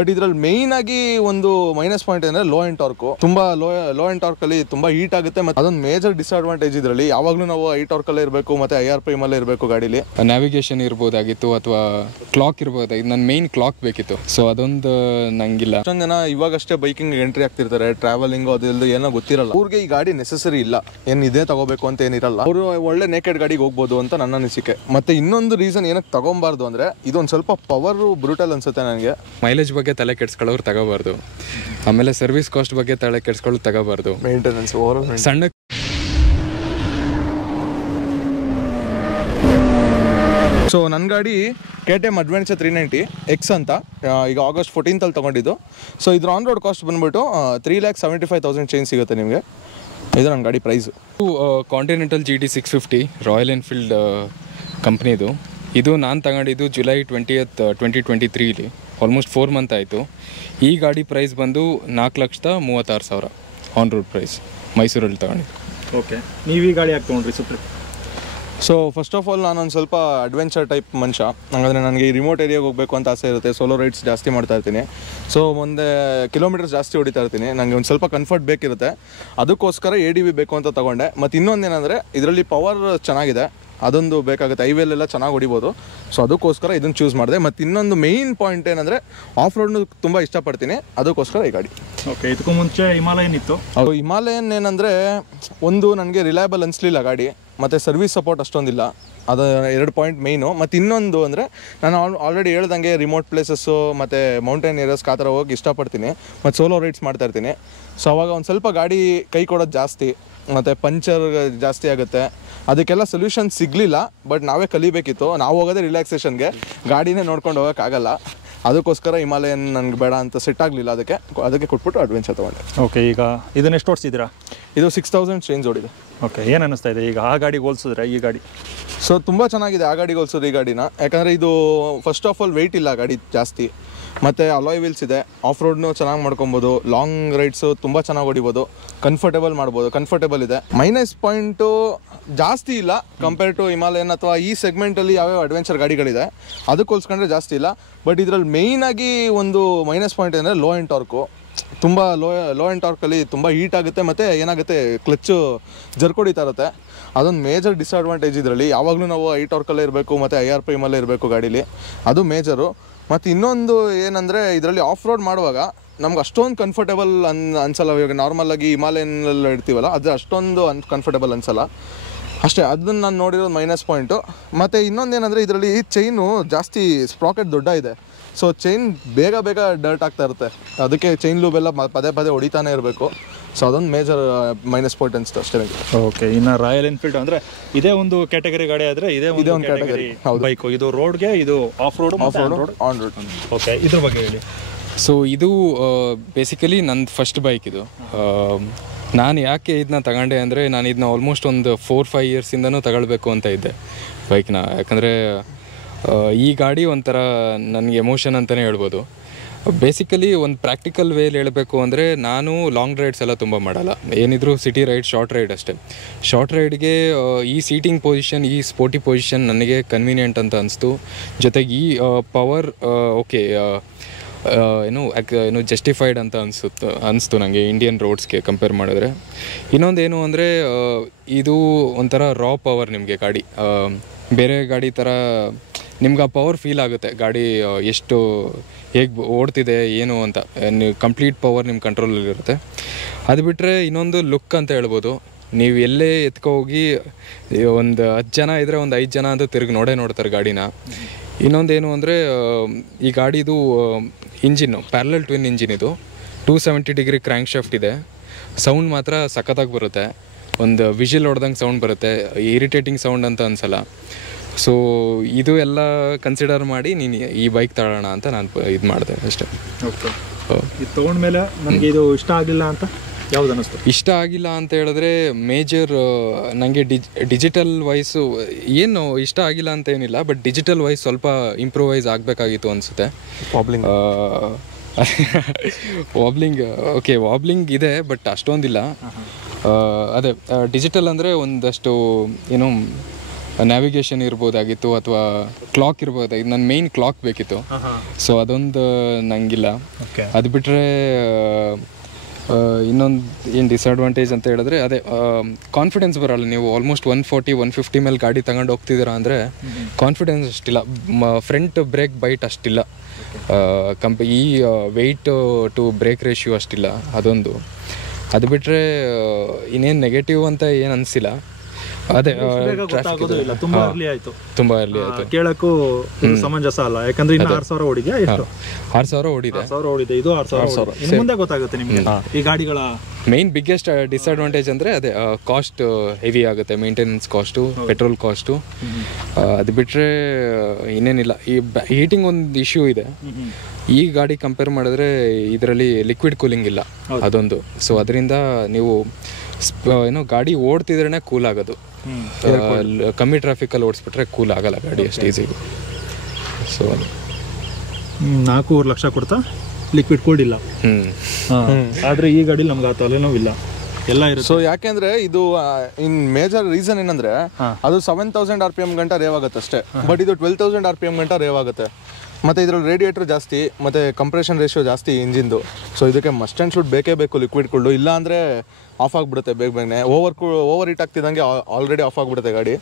But ಇದ್ರಲ್ಲಿ main ಆಗಿ ಒಂದು ಮೈನಸ್ ಪಾಯಿಂಟ್ ಅಂದ್ರೆ ಲೋ ಎಂಡ್ ಟಾರ್ಕ್. ತುಂಬಾ ಲೋ ಎಂಡ್ ಟಾರ್ಕ್ ಅಲ್ಲಿ ತುಂಬಾ ಹೀಟ್ ಆಗುತ್ತೆ. ಮತ್ತೆ ಅದೊಂದು ಮೇಜರ್ ಡಿಸ್ಅಡ್ವಾಂಟೇಜ್ ಇದ್ರಲ್ಲಿ. ಯಾವಾಗ್ಲೂ ನಾವು ಹೈ ಟಾರ್ಕ್ ಅಲ್ಲೇ ಇರಬೇಕು, ಮತ್ತೆ IRPM ಅಲ್ಲೇ ಇರಬೇಕು ಗಾಡಿಲಿ. ನ್ಯಾವಿಗೇಷನ್ ಇರ್ಬೋದಾಗಿತ್ತು ಅಥವಾ ಕ್ಲಾಕ್ ಇರ್ಬೋದಾಗಿತ್ತು. ನನ್ನ ಮೇನ್ ಕ್ಲಾಕ್ ಬೇಕಿತ್ತು, ಸೊ ಅದೊಂದು ನಂಗಿಲ್ಲ. ಅಷ್ಟೊಂದು ಜನ ಇವಾಗಷ್ಟೇ ಬೈಕಿಂಗ್ ಎಂಟ್ರಿ ಆಗ್ತಿರ್ತಾರೆ, ಟ್ರಾವೆಲಿಂಗ್ ಅದೆಲ್ಲ ಏನೋ ಗೊತ್ತಿರಲ್ಲ ಅವ್ರಿಗೆ. ಈ ಗಾಡಿ ನೆಸೆಸರಿ ಇಲ್ಲ, ಏನ್ ಇದೇ ತಗೋಬೇಕು ಅಂತ ಏನಿರಲ್ಲ. ಅವರು ಒಳ್ಳೆ ನೇಕೆಡ್ ಗಾಡಿಗೆ ಹೋಗ್ಬೋದು ಅಂತ ನನ್ನ ಅನಿಸಿಕೆ. ಮತ್ತೆ ಇನ್ನೊಂದು ರೀಸನ್ ಏನಕ್ಕೆ ತಗೊಂಬಾರ್ದು ಅಂದ್ರೆ ಇದೊಂದು ಸ್ವಲ್ಪ ಪವರ್ ಬ್ರೂಟಲ್ ಅನ್ಸುತ್ತೆ ನನಗೆ. ಮೈಲೇಜ್ ಬಗ್ಗೆ ತಲೆ ಕೆಡ್ಸ್ಕೊಳ್ಳೋರು ತಗೋಬಾರ್ದು. ಆಮೇಲೆ ಸರ್ವಿಸ್ ಕಾಸ್ಟ್ ಬಗ್ಗೆ ತಲೆ ಕೆಡ್ಸ್ಕೊಳ್ಳೋರು ತಗೋಬಾರ್ದು. ಮೇಂಟೆನೆನ್ಸ್ ಸಣ್ಣ ಸೊ ನನ್ನ ಗಾಡಿ KTM Adventure 390 X ಅಂತ ಈಗ August 14th ಅಲ್ಲಿ ತೊಗೊಂಡಿದ್ದು. ಸೊ ಇದ್ರ ಆನ್ ರೋಡ್ ಕಾಸ್ಟ್ ಬಂದ್ಬಿಟ್ಟು 3,75,000 ಚೇಂಜ್ ಸಿಗುತ್ತೆ ನಿಮಗೆ. ಇದು ನನ್ನ ಗಾಡಿ price. Continental GT 650 Royal Enfield ಕಂಪ್ನಿದು. ಇದು ನಾನು ತಗೊಂಡಿದ್ದು July 20th 2023 ಆಲ್ಮೋಸ್ಟ್ 4 ಮಂತ್ ಆಯಿತು. ಈ ಗಾಡಿ ಪ್ರೈಸ್ ಬಂದು 4,36,000 ಆನ್ ರೋಡ್ ಪ್ರೈಸ್, ಮೈಸೂರಲ್ಲಿ ತಗೊಂಡಿದ್ದು. ಓಕೆ, ನೀವು ಈ ಗಾಡಿ ಯಾಕೆ ತೊಗೊಂಡ್ರಿ Supreeth? So first of all ನಾನೊಂದು ಸ್ವಲ್ಪ ಅಡ್ವೆಂಚರ್ ಟೈಪ್ ಮನುಷ್ಯ. ಹಾಗಾದರೆ ನನಗೆ ಈ ರಿಮೋಟ್ ಏರಿಯಾಗೆ ಹೋಗಬೇಕು ಅಂತ ಆಸೆ ಇರುತ್ತೆ. ಸೋಲೋ ರೈಡ್ಸ್ ಜಾಸ್ತಿ ಮಾಡ್ತಾ ಇರ್ತೀನಿ. ಸೊ ಮುಂದೆ ಕಿಲೋಮೀಟರ್ಸ್ ಜಾಸ್ತಿ ಹೊಡಿತಾ ಇರ್ತೀನಿ. ನನಗೆ ಒಂದು ಸ್ವಲ್ಪ ಕಂಫರ್ಟ್ ಬೇಕಿರುತ್ತೆ. ಅದಕ್ಕೋಸ್ಕರ ADV ಬೇಕು ಅಂತ ತೊಗೊಂಡೆ. ಮತ್ತು ಇನ್ನೊಂದೇನೆಂದರೆ ಇದರಲ್ಲಿ ಪವರ್ ಚೆನ್ನಾಗಿದೆ, ಅದೊಂದು ಬೇಕಾಗುತ್ತೆ. ಹೈವೇಲೆಲ್ಲ ಚೆನ್ನಾಗಿ ಹೊಡಿಬೋದು. ಸೊ ಅದಕ್ಕೋಸ್ಕರ ಇದನ್ನು ಚೂಸ್ ಮಾಡಿದೆ. ಮತ್ತು ಇನ್ನೊಂದು ಮೇಯ್ನ್ ಪಾಯಿಂಟ್ ಏನಂದರೆ ಆಫ್ ರೋಡ್ನು ತುಂಬ ಇಷ್ಟಪಡ್ತೀನಿ, ಅದಕ್ಕೋಸ್ಕರ ಈ ಗಾಡಿ. ಓಕೆ, ಇದಕ್ಕೂ ಮುಂಚೆ ಹಿಮಾಲಯನ್ ಇತ್ತು. ಹಿಮಾಲಯನ್ ಏನಂದರೆ ಒಂದು ನನಗೆ ರಿಲಯಬಲ್ ಅನಿಸ್ಲಿಲ್ಲ ಗಾಡಿ, ಮತ್ತು ಸರ್ವಿಸ್ ಸಪೋರ್ಟ್ ಅಷ್ಟೊಂದಿಲ್ಲ. ಅದು 2 ಪಾಯಿಂಟ್ ಮೇಯ್ನು. ಮತ್ತು ಇನ್ನೊಂದು ಅಂದರೆ ನಾನು ಆಲ್ರೆಡಿ ಹೇಳ್ದಂಗೆ ರಿಮೋಟ್ ಪ್ಲೇಸಸ್ಸು ಮತ್ತು ಮೌಂಟೇನ್ ಏರಿಯಾಸ್ಗೆ ಆ ಥರ ಹೋಗಿ ಇಷ್ಟಪಡ್ತೀನಿ. ಮತ್ತು ಸೋಲೋ ರೈಡ್ಸ್ ಮಾಡ್ತಾ ಇರ್ತೀನಿ. ಸೊ ಅವಾಗ ಒಂದು ಸ್ವಲ್ಪ ಗಾಡಿ ಕೈ ಕೊಡೋದು ಜಾಸ್ತಿ, ಮತ್ತು ಪಂಚರ್ ಜಾಸ್ತಿ ಆಗುತ್ತೆ. ಅದಕ್ಕೆಲ್ಲ ಸೊಲ್ಯೂಷನ್ ಸಿಗಲಿಲ್ಲ. ಬಟ್ ನಾವೇ ಕಲಿಬೇಕಿತ್ತು. ನಾವು ಹೋಗೋದೇ ರಿಲ್ಯಾಕ್ಸೇಷನ್ಗೆ, ಗಾಡಿನೇ ನೋಡ್ಕೊಂಡು ಹೋಗೋಕ್ಕಾಗಲ್ಲ. ಅದಕ್ಕೋಸ್ಕರ ಹಿಮಾಲಯನ್ ನನಗೆ ಬೇಡ ಅಂತ ಸೆಟ್ ಆಗಲಿಲ್ಲ. ಅದಕ್ಕೆ ಕೊಟ್ಬಿಟ್ಟು ಅಡ್ವೆಂಚರ್ ತೊಗೊಂಡೆ. ಓಕೆ, ಈಗ ಇದನ್ನ ಎಷ್ಟು ಓಡಿಸಿದ್ದೀರಾ? ಇದು 6,000 ಚೇಂಜ್ ಓಡಿದೆ. ಓಕೆ, ಏನು ಅನ್ನಿಸ್ತಾ ಇದೆ ಈಗ ಆ ಗಾಡಿಗೆ ಹೋಲಿಸಿದ್ರೆ ಈ ಗಾಡಿ? ಸೊ ತುಂಬ ಚೆನ್ನಾಗಿದೆ ಆ ಗಾಡಿಗೆ ಹೋಲಿಸೋದು ಈ ಗಾಡಿನ. ಯಾಕಂದರೆ ಇದು ಫಸ್ಟ್ ಆಫ್ ಆಲ್ ವೆಯ್ಟ್ ಇಲ್ಲ ಗಾಡಿ ಜಾಸ್ತಿ, ಮತ್ತು ಅಲಾಯ್ ವೀಲ್ಸ್ ಇದೆ. ಆಫ್ ರೋಡ್ನು ಚೆನ್ನಾಗಿ ಮಾಡ್ಕೊಬೋದು, ಲಾಂಗ್ ರೈಡ್ಸು ತುಂಬ ಚೆನ್ನಾಗಿ ಹೊಡಿಬೋದು, ಕಂಫರ್ಟೇಬಲ್ ಇದೆ. ಮೈನಸ್ ಪಾಯಿಂಟು ಜಾಸ್ತಿ ಇಲ್ಲ ಕಂಪೇರ್ ಟು ಹಿಮಾಲಯನ್ ಅಥವಾ ಈ ಸೆಗ್ಮೆಂಟಲ್ಲಿ ಯಾವ್ಯಾವ ಅಡ್ವೆಂಚರ್ ಗಾಡಿಗಳಿದೆ ಅದಕ್ಕೆ ಹೋಲಿಸ್ಕೊಂಡ್ರೆ ಜಾಸ್ತಿ ಇಲ್ಲ. ಬಟ್ ಇದರಲ್ಲಿ ಮೇಯ್ನಾಗಿ ಒಂದು ಮೈನಸ್ ಪಾಯಿಂಟ್ ಅಂದರೆ ಲೋ ಎಂಡ್ ಟಾರ್ಕು. ತುಂಬ ಲೋ ಎಂಡ್ ಟಾರ್ಕಲ್ಲಿ ತುಂಬ ಹೀಟ್ ಆಗುತ್ತೆ. ಮತ್ತು ಏನಾಗುತ್ತೆ, ಕ್ಲಚ್ಚು ಜರ್ಕೊಡಿತಾ ಇರುತ್ತೆ. ಅದೊಂದು ಮೇಜರ್ ಡಿಸ್ಅಡ್ವಾಂಟೇಜ್ ಇದರಲ್ಲಿ. ಯಾವಾಗಲೂ ನಾವು ಹೈ ಟಾರ್ಕಲ್ಲೇ ಇರಬೇಕು, ಮತ್ತು IRPM ಅಲ್ಲೇ ಇರಬೇಕು ಗಾಡೀಲಿ, ಅದು ಮೇಜರು. ಮತ್ತು ಇನ್ನೊಂದು ಏನಂದರೆ ಇದರಲ್ಲಿ ಆಫ್ ರೋಡ್ ಮಾಡುವಾಗ ನಮ್ಗೆ ಅಷ್ಟೊಂದು ಕಂಫರ್ಟೇಬಲ್ ಅನ್ಸಲ್ಲ. ಇವಾಗ ನಾರ್ಮಲಾಗಿ ಹಿಮಾಲಯನಲ್ಲಿ ಇರ್ತೀವಲ್ಲ, ಅದು ಅಷ್ಟೊಂದು ಕಂಫರ್ಟೇಬಲ್ ಅನ್ಸಲ್ಲ ಅಷ್ಟೇ. ಅದನ್ನು ನಾನು ನೋಡಿರೋದು ಮೈನಸ್ ಪಾಯಿಂಟು. ಮತ್ತು ಇನ್ನೊಂದೇನೆಂದರೆ ಇದರಲ್ಲಿ ಚೈನು ಜಾಸ್ತಿ ಸ್ಪ್ರಾಕೆಟ್ ದೊಡ್ಡ ಇದೆ. ಸೊ ಚೈನ್ ಬೇಗ ಡರ್ಟ್ ಆಗ್ತಾ ಇರುತ್ತೆ. ಅದಕ್ಕೆ ಚೈನ್ ಲೂಬ್ ಎಲ್ಲ ಪದೇ ಹೊಡಿತಾನೆ ಇರಬೇಕು. ಸೊ ಅದೊಂದು ಮೇಜರ್ ಮೈನಸ್ ಪಾಯಿಂಟ್ ಅನಿಸ್ತು ಅಷ್ಟೇ. ಓಕೆ, ಇನ್ನು ರಾಯಲ್ ಎನ್ಫೀಲ್ಡ್ ಅಂದರೆ ಇದೇ ಒಂದು ಕ್ಯಾಟಗರಿ ಗಾಡಿ ಆದರೆ ಇದೇ ಒಂದು ಕ್ಯಾಟಗರಿ ಬೈಕು. ಇದು ರೋಡ್ಗೆ, ಇದು of road, on road. Okay, ಇದ್ರ ಬಗ್ಗೆ ಹೇಳಿ. ಸೊ ಇದು ಬೇಸಿಕಲಿ ನನ್ನ ಫಸ್ಟ್ ಬೈಕ್ ಇದು. ನಾನು ಯಾಕೆ ಇದನ್ನ ತಗೊಂಡೆ ಅಂದರೆ, ನಾನು ಇದನ್ನ ಆಲ್ಮೋಸ್ಟ್ ಒಂದು 4-5 ಇಯರ್ಸಿಂದನೂ ತಗೊಳ್ಬೇಕು ಅಂತ ಇದ್ದೆ ಬೈಕ್ನ. ಯಾಕಂದರೆ ಈ ಗಾಡಿ ಒಂಥರ ನನಗೆ ಎಮೋಷನ್ ಅಂತಲೇ ಹೇಳ್ಬೋದು. ಬೇಸಿಕಲಿ ಒಂದು ಪ್ರಾಕ್ಟಿಕಲ್ ವೇಲಿ ಹೇಳಬೇಕು ಅಂದರೆ, ನಾನು ಲಾಂಗ್ ರೈಡ್ಸ್ ಎಲ್ಲ ತುಂಬ ಮಾಡಲ್ಲ. ಏನಿದ್ರು ಸಿಟಿ ರೈಡ್, ಶಾರ್ಟ್ ರೈಡ್ ಅಷ್ಟೇ. ಶಾರ್ಟ್ ರೈಡ್ಗೆ ಈ ಸೀಟಿಂಗ್ ಪೊಸಿಷನ್, ಈ ಸ್ಪೋರ್ಟಿ ಪೊಸಿಷನ್ ನನಗೆ ಕನ್ವೀನಿಯೆಂಟ್ ಅಂತ ಅನಿಸ್ತು. ಜೊತೆಗೆ ಈ ಪವರ್ ಓಕೆ ಏನು ಜಸ್ಟಿಫೈಡ್ ಅಂತ ಅನಿಸ್ತು ನನಗೆ ಇಂಡಿಯನ್ ರೋಡ್ಸ್ಗೆ ಕಂಪೇರ್ ಮಾಡಿದ್ರೆ. ಇನ್ನೊಂದೇನು ಅಂದರೆ, ಇದು ಒಂಥರ ರಾ ಪವರ್ ನಿಮಗೆ ಗಾಡಿ. ಬೇರೆ ಗಾಡಿ ಥರ ನಿಮ್ಗೆ ಆ ಪವರ್ ಫೀಲ್ ಆಗುತ್ತೆ. ಗಾಡಿ ಎಷ್ಟು ಹೇಗೆ ಓಡ್ತಿದೆ ಏನು ಅಂತ, ನೀವು ಕಂಪ್ಲೀಟ್ ಪವರ್ ನಿಮ್ಮ ಕಂಟ್ರೋಲಲ್ಲಿರುತ್ತೆ. ಅದು ಬಿಟ್ಟರೆ ಇನ್ನೊಂದು ಲುಕ್ ಅಂತ ಹೇಳ್ಬೋದು. ನೀವು ಎಲ್ಲೇ ಹೋಗಿ ಒಂದು 10 ಜನ ಇದ್ದರೆ ಒಂದು 5 ಜನ ಅಂತ ತಿರುಗಿ ನೋಡ್ತಾರೆ ಗಾಡಿನ. ಇನ್ನೊಂದೇನು ಅಂದರೆ, ಈ ಗಾಡಿದು ಇಂಜಿನ್ನು ಪ್ಯಾರಲಲ್ ಟ್ವಿನ್ ಇಂಜಿನ್. ಇದು 270 ಡಿಗ್ರಿ ಕ್ರ್ಯಾಂಕ್ ಶಾಫ್ಟ್ ಇದೆ. ಸೌಂಡ್ ಮಾತ್ರ ಸಖತ್ತಾಗಿ ಬರುತ್ತೆ. ಒಂದು ವಿಜಿಲ್ ಹೊಡೆದಂಗೆ ಸೌಂಡ್ ಬರುತ್ತೆ, ಇರಿಟೇಟಿಂಗ್ ಸೌಂಡ್ ಅಂತ ಅನಿಸಲ್ಲ. ಸೊ ಇದು ಎಲ್ಲ ಕನ್ಸಿಡರ್ ಮಾಡಿ ನೀನು ಈ ಬೈಕ್ ತಗೊಳ್ಳೋಣ ಅಂತ ನಾನು ಇದು ಮಾಡಿದೆ ಅಷ್ಟೇ. ಓಕೆ, ಇದು ತೊಗೊಂಡ್ಮೇಲೆ ನನಗೆ ಇದು ಇಷ್ಟ ಆಗಲಿಲ್ಲ ಅಂತ ಯಾವ್ದು ಅನ್ನಿಸ್ತು? ಇಷ್ಟ ಆಗಿಲ್ಲ ಅಂತ ಹೇಳಿದ್ರೆ ಮೇಜರ್ ನನಗೆ ಡಿಜಿಟಲ್ ವಾಯ್ಸು ಏನು ಇಷ್ಟ ಆಗಿಲ್ಲ ಅಂತ ಏನಿಲ್ಲ, ಬಟ್ ಡಿಜಿಟಲ್ ವಾಯ್ಸ್ ಸ್ವಲ್ಪ ಇಂಪ್ರೂವೈಸ್ ಆಗಬೇಕಾಗಿತ್ತು ಅನಿಸುತ್ತೆ. ವಾಬ್ಲಿಂಗ್ ಇದೆ, ಬಟ್ ಅಷ್ಟೊಂದಿಲ್ಲ. ಅದೇ ಡಿಜಿಟಲ್ ಅಂದರೆ ಒಂದಷ್ಟು ಏನು ನ್ಯಾವಿಗೇಷನ್ ಇರ್ಬೋದಾಗಿತ್ತು ಅಥವಾ ಕ್ಲಾಕ್ ಇರ್ಬೋದಾಗಿತ್ತು. ನನ್ನ ಮೇಯ್ನ್ ಕ್ಲಾಕ್ ಬೇಕಿತ್ತು. ಸೊ ಅದೊಂದು ನಂಗಿಲ್ಲ. ಅದು ಬಿಟ್ಟರೆ ಇನ್ನೊಂದು ಏನು ಡಿಸ್ಅಡ್ವಾಂಟೇಜ್ ಅಂತ ಹೇಳಿದ್ರೆ ಅದೇ ಕಾನ್ಫಿಡೆನ್ಸ್ ಬರೋಲ್ಲ. ನೀವು ಆಲ್ಮೋಸ್ಟ್ 140-150 ಮೇಲೆ ಗಾಡಿ ತಗೊಂಡು ಹೋಗ್ತಿದ್ದೀರಾ ಅಂದರೆ ಕಾನ್ಫಿಡೆನ್ಸ್ ಅಷ್ಟಿಲ್ಲ. ಫ್ರಂಟ್ ಬ್ರೇಕ್ ಬೈಟ್ ಅಷ್ಟಿಲ್ಲ. ಈ ವೆಯ್ಟ್ ಟು ಬ್ರೇಕ್ ರೇಷಿಯೋ ಅಷ್ಟಿಲ್ಲ. ಅದೊಂದು. ಅದು ಬಿಟ್ಟರೆ ಇನ್ನೇನು ನೆಗೆಟಿವ್ ಅಂತ ಏನು ಅನಿಸಿಲ್ಲ. ಅದೇ ತುಂಬಾ ಅರ್ಲಿ ಆಯ್ತು. ಕೇಳಕ್ಕೂ ಸಮಂಜಸ ಅಲ್ಲ, ಯಾಕಂದ್ರೆ ಇನ್ನು 6,000 ಓಡಿದ್ಯಾ? ಎಷ್ಟು? 6,000 ಓಡಿದೆ. 6,000 ಓಡಿದೆ. ಇದು 6,000. ಇನ್ನು ಮುಂದೆ ಗೊತ್ತಾಗುತ್ತೆ ನಿಮಗೆ ಈ ಗಾಡಿಗಳ ಮೇನ್ ಬಿಗ್ಗೆಸ್ಟ್ ಡಿಸ್ಅಡ್ವಾಂಟೇಜ್ ಅಂದರೆ ಅದೇ ಕಾಸ್ಟ್ ಹೆವಿ ಆಗುತ್ತೆ. Maintenance cost, petrol cost. ಅದು ಬಿಟ್ಟರೆ ಇನ್ನೇನಿಲ್ಲ. ಈ ಹೀಟಿಂಗ್ ಒಂದು ಇಶ್ಯೂ ಇದೆ. ಈ ಗಾಡಿ ಕಂಪೇರ್ ಮಾಡಿದ್ರೆ ಇದರಲ್ಲಿ ಲಿಕ್ವಿಡ್ ಕೂಲಿಂಗ್ ಇಲ್ಲ, ಅದೊಂದು. ಸೊ ಅದರಿಂದ ನೀವು ಏನೋ ಗಾಡಿ ಓಡ್ತಿದ್ರೇ ಕೂಲ್ ಆಗೋದು. ಕಮ್ಮಿ ಟ್ರಾಫಿಕಲ್ಲಿ ಓಡಿಸ್ಬಿಟ್ರೆ ಕೂಲ್ ಆಗಲ್ಲ ಗಾಡಿ ಅಷ್ಟು ಈಸಿಗೆ. ಸೊ 4 ಲಕ್ಷ ಕೊಡ್ತಾ ಲಿಕ್ವಿಡ್ ಕೂಲ್ಡ್ ಇಲ್ಲ. ಆದರೆ ಈ ಗಾಡಿ ನಮ್ಗೆ ಆ ತಲೆನೋವು ಇಲ್ಲ, ಎಲ್ಲ ಇರುತ್ತೆ. ಸೊ ಯಾಕೆಂದ್ರೆ ಇದು ಇನ್ ಮೇಜರ್ ರೀಸನ್ ಏನಂದ್ರೆ ಅದು 7,000 RPM ಗಂಟ ರೇವ್ ಆಗುತ್ತೆ ಅಷ್ಟೇ. ಬಟ್ ಇದು 12,000 RPM ಗಂಟ ರೇವ್ ಆಗುತ್ತೆ. ಮತ್ತು ಇದ್ರಲ್ಲಿ ರೇಡಿಯೇಟರ್ ಜಾಸ್ತಿ ಮತ್ತು ಕಂಪ್ರೆಷನ್ ರೇಷಿಯೋ ಜಾಸ್ತಿ ಇಂಜಿನ್ದು. ಸೊ ಇದಕ್ಕೆ ಮಸ್ಟ್ ಆ್ಯಂಡ್ ಶುಡ್ ಬೇಕೇ ಬೇಕು ಲಿಕ್ವಿಡ್ ಕೂಲ್ಡು. ಇಲ್ಲ ಅಂದರೆ ಆಫ್ ಆಗಿಬಿಡುತ್ತೆ ಬೇಗನೆ. ಓವರ್ ಹೀಟ್ ಆಗ್ತಿದ್ದಂಗೆ ಆಲ್ರೆಡಿ ಆಫ್ ಆಗಿಬಿಡುತ್ತೆ ಗಾಡಿ.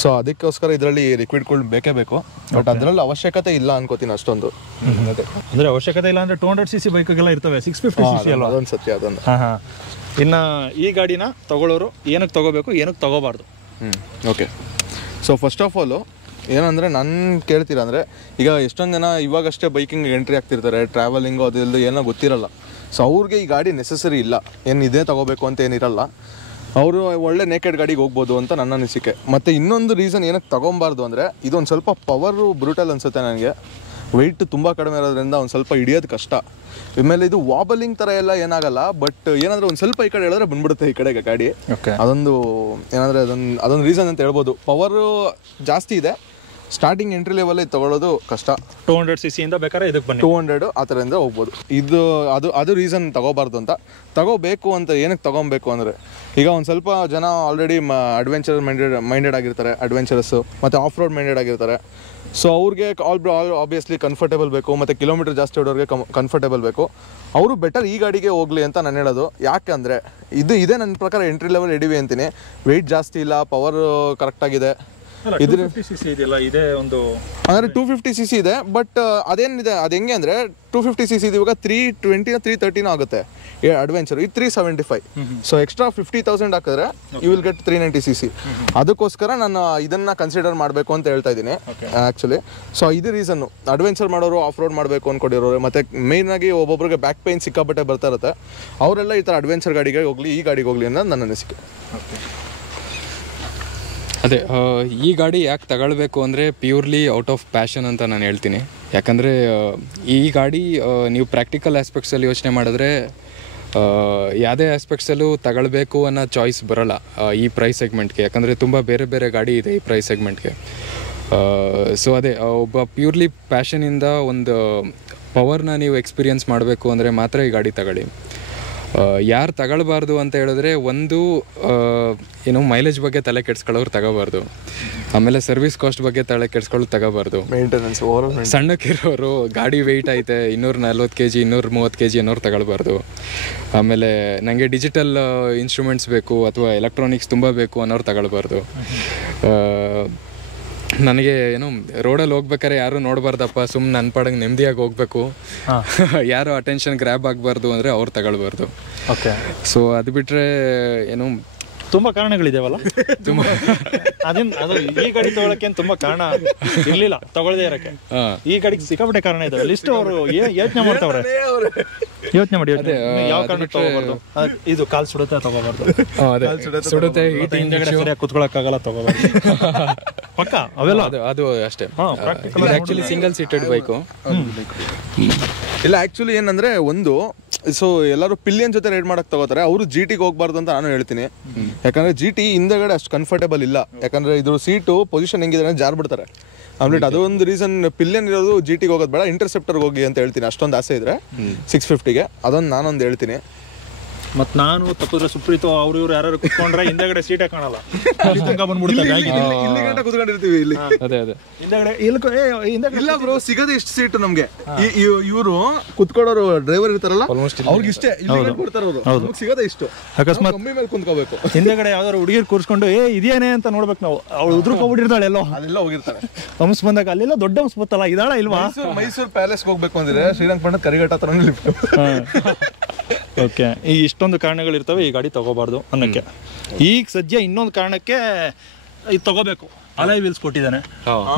ಸೊ ಅದಕ್ಕೋಸ್ಕರ ಇದರಲ್ಲಿ ಲಿಕ್ವಿಡ್ ಕೂಲ್ಡ್ ಬೇಕೇ ಬೇಕು. ಬಟ್ ಅದರಲ್ಲಿ ಅವಶ್ಯಕತೆ ಇಲ್ಲ ಅನ್ಕೋತೀನಿ ಅಷ್ಟೊಂದು. ಅಂದರೆ ಅವಶ್ಯಕತೆ ಇಲ್ಲ ಅಂದರೆ 200cc ಬೈಕ್ಗೆಲ್ಲ ಇರ್ತವೆ. 650cc ಅಲ್ಲ? ಅದೊಂದು ಸತ್ಯ, ಅದೊಂದು. ಇನ್ನು ಈ ಗಾಡಿನ ತಗೊಳ್ಳೋರು ಏನಕ್ಕೆ ತಗೋಬೇಕು, ಏನಕ್ಕೆ ತಗೋಬಾರ್ದು? Okay. So first of all ಏನಂದರೆ ನಾನು ಕೇಳ್ತೀರ ಅಂದರೆ, ಈಗ ಎಷ್ಟೊಂದು ಜನ ಇವಾಗಷ್ಟೇ ಬೈಕಿಂಗ್ ಎಂಟ್ರಿ ಆಗ್ತಿರ್ತಾರೆ, ಟ್ರಾವೆಲಿಂಗು ಅದೆಲ್ಲ ಏನೋ ಗೊತ್ತಿರಲ್ಲ. ಸೊ ಅವ್ರಿಗೆ ಈ ಗಾಡಿ ನೆಸೆಸರಿ ಇಲ್ಲ, ಏನು ಇದೇ ತೊಗೋಬೇಕು ಅಂತ ಏನಿರಲ್ಲ. ಅವರು ಒಳ್ಳೆ ನೇಕೆಡ್ ಗಾಡಿಗೆ ಹೋಗ್ಬೋದು ಅಂತ ನನ್ನ ಅನಿಸಿಕೆ. ಮತ್ತು ಇನ್ನೊಂದು ರೀಸನ್ ಏನಕ್ಕೆ ತೊಗೊಬಾರ್ದು ಅಂದರೆ, ಇದೊಂದು ಸ್ವಲ್ಪ ಪವರು ಬ್ರೂಟಲ್ ಅನಿಸುತ್ತೆ ನನಗೆ. ವೆಯ್ಟ್ ತುಂಬ ಕಡಿಮೆ ಇರೋದ್ರಿಂದ ಒಂದು ಸ್ವಲ್ಪ ಹಿಡಿಯೋದು ಕಷ್ಟ. ಆಮೇಲೆ ಇದು ವಾಬಲಿಂಗ್ ಥರ ಎಲ್ಲ ಏನಾಗಲ್ಲ. ಬಟ್ ಏನಂದರೆ ಒಂದು ಸ್ವಲ್ಪ ಈ ಕಡೆ ಹೇಳಿದ್ರೆ ಬಂದ್ಬಿಡುತ್ತೆ ಈ ಕಡೆಗೆ ಗಾಡಿ. ಅದೊಂದು ಏನಂದರೆ ಅದೊಂದು ರೀಸನ್ ಅಂತ ಹೇಳ್ಬೋದು. ಪವರು ಜಾಸ್ತಿ ಇದೆ, ಸ್ಟಾರ್ಟಿಂಗ್ ಎಂಟ್ರಿ ಲೆವೆಲ್ ತೊಗೊಳ್ಳೋದು ಕಷ್ಟ. 200cc ಇಂದ ಬೇಕಾದ್ರೆ ಇದಕ್ಕೆ ಬನ್ನಿ, 200 ಆ ಥರದಿಂದ ಹೋಗ್ಬೋದು. ಇದು ಅದು ರೀಸನ್ ತಗೋಬಾರ್ದು ಅಂತ. ತಗೋಬೇಕು ಅಂತ ಏನಕ್ಕೆ ತೊಗೊಬೇಕು ಅಂದರೆ, ಈಗ ಒಂದು ಸ್ವಲ್ಪ ಜನ ಆಲ್ರೆಡಿ ಅಡ್ವೆಂಚರ್ ಮೈಂಡೆಡ್ ಆಗಿರ್ತಾರೆ, ಅಡ್ವೆಂಚರಸ್ಸು ಮತ್ತು ಆಫ್ ರೋಡ್ ಮೈಂಡೆಡ್ ಆಗಿರ್ತಾರೆ. ಸೊ ಅವ್ರಿಗೆ ಆಬ್ವಿಯಸ್ಲಿ ಕಂಫರ್ಟೇಬಲ್ ಬೇಕು, ಮತ್ತು ಕಿಲೋಮೀಟರ್ ಜಾಸ್ತಿ ಹೊಡೋರಿಗೆ ಕಂಫರ್ಟೇಬಲ್ ಬೇಕು. ಅವರು ಬೆಟರ್ ಈ ಗಾಡಿಗೆ ಹೋಗಲಿ ಅಂತ ನಾನು ಹೇಳೋದು. ಯಾಕೆಂದರೆ ಇದೇ ನನ್ನ ಪ್ರಕಾರ ಎಂಟ್ರಿ ಲೆವೆಲ್ ಎಡಿವಿ ಅಂತೀನಿ. ವೆಯ್ಟ್ ಜಾಸ್ತಿ ಇಲ್ಲ, ಪವರ್ ಕರೆಕ್ಟಾಗಿದೆ. ಇದ್ರ 250cc ಇದೆಯಲ್ಲ, ಇದೇ ಒಂದು ಅಂದರೆ 250cc ಇದೆ. ಬಟ್ ಅದೇನಿದೆ, ಅದು ಹೆಂಗೆ ಅಂದರೆ 250cc ಇದು ಇವಾಗ 320 330 ಆಗುತ್ತೆ ಅಡ್ವೆಂಚರ್. ಇದು 375. ಸೊ ಎಕ್ಸ್ಟ್ರಾ 50,000 ಹಾಕಿದ್ರೆ ಯು ವಿಲ್ ಗೆಟ್ 390cc. ಅದಕ್ಕೋಸ್ಕರ ನಾನು ಇದನ್ನು ಕನ್ಸಿಡರ್ ಮಾಡಬೇಕು ಅಂತ ಹೇಳ್ತಾ ಇದ್ದೀನಿ ಆ್ಯಕ್ಚುಲಿ. ಸೊ ಇದು ರೀಸನ್ನು. ಅಡ್ವೆಂಚರ್ ಮಾಡೋರು, ಆಫ್ ರೋಡ್ ಮಾಡಬೇಕು ಅಂದ್ಕೊಂಡಿರೋರು, ಮತ್ತು ಮೇಯ್ನಾಗಿ ಒಬ್ಬೊಬ್ಬರಿಗೆ ಬ್ಯಾಕ್ ಪೇಯ್ನ್ ಸಿಕ್ಕಾಪಟ್ಟೆ ಬರ್ತಾ ಇರುತ್ತೆ, ಅವರೆಲ್ಲ ಈ ಥರ ಅಡ್ವೆಂಚರ್ ಗಾಡಿಗೆ ಹೋಗಲಿ, ಈ ಗಾಡಿಗೆ ಹೋಗಲಿ ಅನ್ನೋದು ನನ್ನ ಅನಿಸಿಕೆ. ಅದೇ ಈ ಗಾಡಿ ಯಾಕೆ ತಗೊಳ್ಬೇಕು ಅಂದರೆ ಪ್ಯೂರ್ಲಿ ಔಟ್ ಆಫ್ ಪ್ಯಾಷನ್ ಅಂತ ನಾನು ಹೇಳ್ತೀನಿ. ಯಾಕಂದರೆ ಈ ಗಾಡಿ ನೀವು ಪ್ರಾಕ್ಟಿಕಲ್ ಆಸ್ಪೆಕ್ಟ್ಸಲ್ಲಿ ಯೋಚನೆ ಮಾಡಿದ್ರೆ ಯಾವುದೇ ಆಸ್ಪೆಕ್ಟ್ಸಲ್ಲೂ ತಗೊಳ್ಬೇಕು ಅನ್ನೋ ಚಾಯ್ಸ್ ಬರೋಲ್ಲ ಈ ಪ್ರೈಸ್ ಸೆಗ್ಮೆಂಟ್ಗೆ. ಯಾಕಂದರೆ ತುಂಬ ಬೇರೆ ಬೇರೆ ಗಾಡಿ ಇದೆ ಈ ಪ್ರೈಸ್ ಸೆಗ್ಮೆಂಟ್ಗೆ. ಸೊ ಅದೇ ಒಬ್ಬ ಪ್ಯೂರ್ಲಿ ಪ್ಯಾಷನಿಂದ ಒಂದು ಪವರ್ನ ನೀವು ಎಕ್ಸ್ಪೀರಿಯನ್ಸ್ ಮಾಡಬೇಕು ಅಂದರೆ ಮಾತ್ರ ಈ ಗಾಡಿ ತಗೊಳ್ಳಿ. ಯಾರು ತಗೊಳ್ಬಾರ್ದು ಅಂತ ಹೇಳಿದ್ರೆ, ಒಂದು ಏನು ಮೈಲೇಜ್ ಬಗ್ಗೆ ತಲೆ ಕೆಡ್ಸ್ಕೊಳ್ಳೋರು ತಗೋಬಾರ್ದು. ಆಮೇಲೆ ಸರ್ವಿಸ್ ಕಾಸ್ಟ್ ಬಗ್ಗೆ ತಲೆ ಕೆಡ್ಸ್ಕೊಳ್ಳೋದು ತಗೋಬಾರ್ದು. ಮೇಂಟೆನೆನ್ಸ್ ಸಣ್ಣಕ್ಕಿರೋರು ಗಾಡಿ ವೆಯ್ಟ್ ಐತೆ 240 kg 230 kg ಅನ್ನೋರು ತಗೊಳ್ಬಾರ್ದು. ಆಮೇಲೆ ನನಗೆ ಡಿಜಿಟಲ್ ಇನ್ಸ್ಟ್ರೂಮೆಂಟ್ಸ್ ಬೇಕು ಅಥವಾ ಎಲೆಕ್ಟ್ರಾನಿಕ್ಸ್ ತುಂಬ ಬೇಕು ಅನ್ನೋರು ತಗೊಳ್ಬಾರ್ದು. ನನಗೆ ಏನು ರೋಡಲ್ಲಿ ಹೋಗ್ಬೇಕಾರೆ ಯಾರು ನೋಡಬಾರ್ದಪ್ಪ, ಸುಮ್ಮನೆ ನನ್ನ ಪಾಡಿಗೆ ನೆಮ್ಮದಿಯಾಗಿ ಹೋಗ್ಬೇಕು, ಯಾರು ಅಟೆನ್ಷನ್ ಗ್ರ್ಯಾಬ್ ಆಗಬಾರ್ದು ಅಂದರೆ ಅವ್ರು ತಗೊಳ್ಬಾರ್ದು. ಓಕೆ. ಸೊ ಅದು ಬಿಟ್ಟರೆ ಏನು ತುಂಬ ಕಾರಣಗಳಿದಾವಲ್ಲ, ತುಂಬ ಅದು ಈ ಗಾಡಿ ತಗೊಳಕ್ಕೆ ತುಂಬ ಕಾರಣ ಇರಲಿಲ್ಲ ತಗೊಳ್ಳದೇ ಇರೋಕ್ಕೆ. ಈ ಗಾಡಿಗೆ ಸಿಕ್ಕಾಪಟ್ಟೆ ಕಾರಣ ಇದಾವೆ. ಲಿಸ್ಟ್ ಅವರು ಯೋಚನೆ ಮಾಡ್ತಾವ್ರೆ, ಯೋಚನೆ ಮಾಡಿ ಯಾವ ಕಾರಣಕ್ಕೆ ತಗೋಬಾರ್ದು. ಇದು ಕಾಲು ಸುಡುತ್ತೆ ತಗೋಬಾರ್ದು, ಸುಡುತ್ತೆ, ಸರಿಯಾಗಿ ಕುತ್ಕೊಳಕ್ಕಾಗಲ್ಲ ತಗೋಬಾರ್ದು. ಪಕ್ಕ ಅವೆಲ್ಲ ಅದು ಅಷ್ಟೇ. ಆ್ಯಕ್ಚುಲಿ ಸಿಂಗಲ್ ಸೀಟೆಡ್ ಬೈಕು ಇಲ್ಲ. ಆ್ಯಕ್ಚುಲಿ ಏನಂದರೆ ಒಂದು, ಸೊ ಎಲ್ಲರೂ ಪಿಲಿಯನ್ ಜೊತೆ ರೈಡ್ ಮಾಡಕ್ಕೆ ತಗೋತಾರೆ, ಅವರು GTಗೆ ಹೋಗ್ಬಾರ್ದು ಅಂತ ನಾನು ಹೇಳ್ತೀನಿ. ಯಾಕಂದರೆ GT ಹಿಂದೆಗಡೆ ಅಷ್ಟು ಕಂಫರ್ಟೇಬಲ್ ಇಲ್ಲ. ಯಾಕಂದರೆ ಇದ್ರ ಸೀಟು ಪೊಸಿಷನ್ ಹೆಂಗಿದೆ ಜಾರ್ ಬಿಡ್ತಾರೆ. ಆಮೇಲೆ ಅದೊಂದು ರೀಸನ್. ಪಿಲಿಯನ್ ಇರೋದು GTಗೆ ಹೋಗೋದು ಬೇಡ, ಇಂಟರ್ಸೆಪ್ಟರ್ಗೆ ಹೋಗಿ ಅಂತ ಹೇಳ್ತೀನಿ. ಅಷ್ಟೊಂದು ಆಸೆ ಇದ್ರೆ 650ಗೆ ಅದೊಂದು ನಾನೊಂದು ಹೇಳ್ತೀನಿ. ಮತ್ತು ನಾನು ತಪ್ಪಿದ್ರೆ ಸುಪ್ರೀತು ಅವ್ರು ಇವ್ರು ಯಾರು ಕುತ್ಕೊಂಡ್ರೆ ಹಿಂದೆಗಡೆ ಸೀಟೇ ಕಾಣಲ್ಲ, ಅಲ್ಲಿ ತನಕ ಬಂದ್ಬಿಡ್ತಾರೆ ಬ್ಯಾಗಿ. ಇಲ್ಲಿ ಗಂಟೆ ಕುತ್ಕೊಂಡಿರ್ತೀವಿ ಇಲ್ಲಿ. ಅದೇ ಹಿಂದೆಗಡೆ ಹಿಂದೆಗಡೆ ಇಲ್ಲ ಬ್ರೋ, ಸಿಗದೆ ಇಷ್ಟು ಸೀಟ್ ನಮ್ಗೆ. ಇವರು ಕುತ್ಕೊಳ್ಳೋರು ಡ್ರೈವರ್ ಇರ್ತಾರಲ್ಲ, ಅವ್ರಿಗೆ ಇಷ್ಟೇ ಇಲ್ಲಿ ಕೊಡ್ತಾರ ಅವರು, ನಮ್ಗೆ ಸಿಗದೆ ಇಷ್ಟು. ಅಕಸ್ಮಾತ್ ಕಮ್ಮಿ ಮೇಲೆ ಕುಂತ್ಕೋಬೇಕು. ಹಿಂದೆಗಡೆ ಯಾವ್ದಾದ್ರು ಹುಡುಗಿರ್ ಕೂರ್ಸ್ಕೊಂಡು ಇದೇನೆ ಅಂತ ನೋಡ್ಬೇಕು ನಾವು. ಅವಳು ಉದ್ರಕೋಗ್ಬಿಟ್ಟಿರ್ತಾಳೆ ಎಲ್ಲೋ, ಅದೆಲ್ಲ ಹೋಗಿರ್ತಾರೆ. ಹಂಸ್ ಬಂದಾಗ ಅಲ್ಲೆಲ್ಲ ದೊಡ್ಡ ಹಂಸ್ ಬತ್ತಲ್ಲ, ಇದಾಳ ಇಲ್ವಾ? ಮೈಸೂರು ಪ್ಯಾಲೇಸ್ ಹೋಗ್ಬೇಕು ಅಂದ್ರೆ ಶ್ರೀರಂಗಪಟ್ಟಣದ ಕರಿಘಟ್ಟ ಹತ್ರನೇ ಲಿಫ್ಟ್. ಓಕೆ, ಈ ಇಷ್ಟೊಂದು ಕಾರಣಗಳಿರ್ತವೆ ಈ ಗಾಡಿ ತಗೋಬಾರ್ದು ಅನ್ನಕ್ಕೆ. ಈಗ ಸದ್ಯ ಇನ್ನೊಂದು ಕಾರಣಕ್ಕೆ ಇದು ತಗೋಬೇಕು, ಅಲಾಯ್ ವೀಲ್ಸ್ ಕೊಟ್ಟಿದ್ದಾನೆ.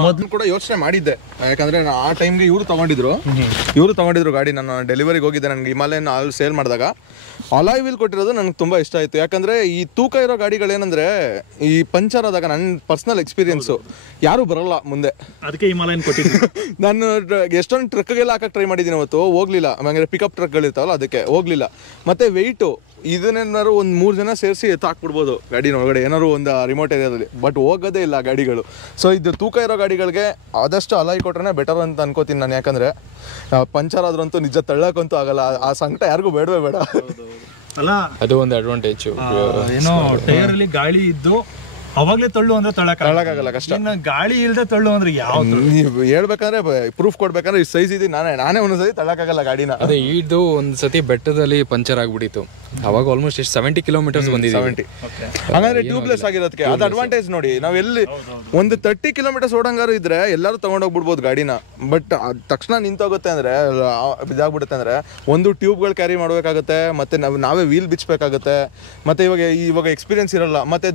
ಮೊದ್ಲು ಕೂಡ ಯೋಚನೆ ಮಾಡಿದ್ದೆ, ಯಾಕಂದ್ರೆ ಆ ಟೈಮ್ಗೆ ಇವರು ತಗೊಂಡಿದ್ರು ಗಾಡಿ. ನಾನು ಡೆಲಿವರಿಗೆ ಹೋಗಿದ್ದೆ, ನನಗೆ ಹಿಮಾಲಯನ್ ಅಲ್ಲಿ ಸೇಲ್ ಮಾಡಿದಾಗ ಅಲಾಯ್ ವೀಲ್ ಕೊಟ್ಟಿರೋದು ನನಗೆ ತುಂಬ ಇಷ್ಟ ಆಯಿತು. ಯಾಕಂದರೆ ಈ ತೂಕ ಇರೋ ಗಾಡಿಗಳೇನಂದರೆ ಈ ಪಂಚರ್ ಆದಾಗ ನನ್ನ ಪರ್ಸ್ನಲ್ ಎಕ್ಸ್ಪೀರಿಯನ್ಸು ಯಾರೂ ಬರೋಲ್ಲ ಮುಂದೆ. ಅದಕ್ಕೆ ಹಿಮಾಲಯನ್ ಕೊಟ್ಟಿದ್ದು. ನಾನು ಎಷ್ಟೊಂದು ಟ್ರಕ್ಗೆಲ್ಲ ಹಾಕಕ್ಕೆ ಟ್ರೈ ಮಾಡಿದ್ದೀನಿ, ಅವತ್ತು ಹೋಗಲಿಲ್ಲ. ಹಂಗಾರೆ ಪಿಕಪ್ ಟ್ರಕ್ಗಳಿರ್ತಾವಲ್ಲ ಅದಕ್ಕೆ ಹೋಗಲಿಲ್ಲ. ಮತ್ತು ವೆಯ್ಟು ಇದನ್ನೇನಾದ್ರು ಒಂದು 3 ಜನ ಸೇರಿಸಿ ಎತ್ತಾಕ್ಬಿಡ್ಬೋದು ಗಾಡಿನ ಒಳಗಡೆ, ಏನಾದ್ರು ಒಂದು ರಿಮೋಟ್ ಏರಿಯಾದಲ್ಲಿ. ಬಟ್ ಹೋಗೋದೇ ಇಲ್ಲ ಗಾಡಿಗಳು. ಸೊ ಇದು ತೂಕ ಇರೋ ಗಾಡಿಗಳಿಗೆ ಆದಷ್ಟು ಅಲಾಯ್ ಕೊಟ್ರೆ ಬೆಟರ್ ಅಂತ ಅನ್ಕೋತೀನಿ ನಾನು. ಯಾಕಂದರೆ ಪಂಚರ್ ಆದ್ರಂತೂ ನಿಜ ತಳ್ಳಕ್ಕಂತೂ ಆಗಲ್ಲ, ಆ ಸಂಕಟ ಯಾರಿಗೂ ಬೇಡವೇ ಬೇಡ ಅಲ್ಲ. ಅದು ಒಂದು ಅಡ್ವಾಂಟೇಜ್. ಏನೋ ಟೈರ್ ಅಲ್ಲಿ ಗಾಳಿ ಇದ್ದು ಅವಾಗ್ಲೇ ತಳ್ಳು ಅಂದ್ರೆ ತಳ್ಳಕ್ಕಾಗಲ್ಲ, ಕಷ್ಟ. ಇನ್ನು ಗಾಳಿ ಇಲ್ಲದೆ ತಳ್ಳು ಅಂದ್ರೆ ಯಾವ್ದು? ನೀವು ಹೇಳ್ಬೇಕಂದ್ರೆ ಪ್ರೂಫ್ ಕೊಡ್ಬೇಕಂದ್ರೆ ಈ ಸೈಜ್ ಇದೆ, ನಾನೇ ಒಂದೊಂದ್ಸತಿ ತಳ್ಳಕ್ಕಾಗಲ್ಲ ಗಾಡಿನ. ಅದೇ ಇದು ಒಂದ್ಸತಿ ಬೆಟ್ಟದಲ್ಲಿ ಪಂಚರ್ ಆಗ್ಬಿಟ್ಟಿತ್ತು, ಅವಾಗ ಆಲ್ಮೋಸ್ಟ್ ಎಷ್ಟು 70 ಕಿಲೋಮೀಟರ್ಸ್ ಬಂದಿದೆ. 70 ಹಂಗಂದ್ರೆ ಟ್ಯೂಬ್ಲೆಸ್ ಆಗಿರೋದಕ್ಕೆ ಅದು ಅಡ್ವಾಂಟೇಜ್ ನೋಡಿ. ನಾವ್ ಎಲ್ಲಿ ಒಂದು 30 ಕಿಲೋಮೀಟರ್ಸ್ ಓಡಂಗಾರು ಇದ್ರೆ ಎಲ್ಲರೂ ತಗೊಂಡೋಗ್ಬಿಡ್ಬೋದು ಗಾಡಿನ. ಬಟ್ ತಕ್ಷಣ ನಿಂತೋಗುತ್ತೆ ಅಂದ್ರೆ, ಇದಾಗ್ಬಿಡುತ್ತೆ ಅಂದ್ರೆ, ಒಂದು ಟ್ಯೂಬ್ಗಳು ಕ್ಯಾರಿ ಮಾಡ್ಬೇಕಾಗುತ್ತೆ, ಮತ್ತೆ ನಾವೇ ವೀಲ್ ಬಿಚ್ಚಬೇಕಾಗುತ್ತೆ. ಮತ್ತೆ ಇವಾಗ ಎಕ್ಸ್ಪೀರಿಯನ್ಸ್ ಇರಲ್ಲ. ಮತ್ತೆ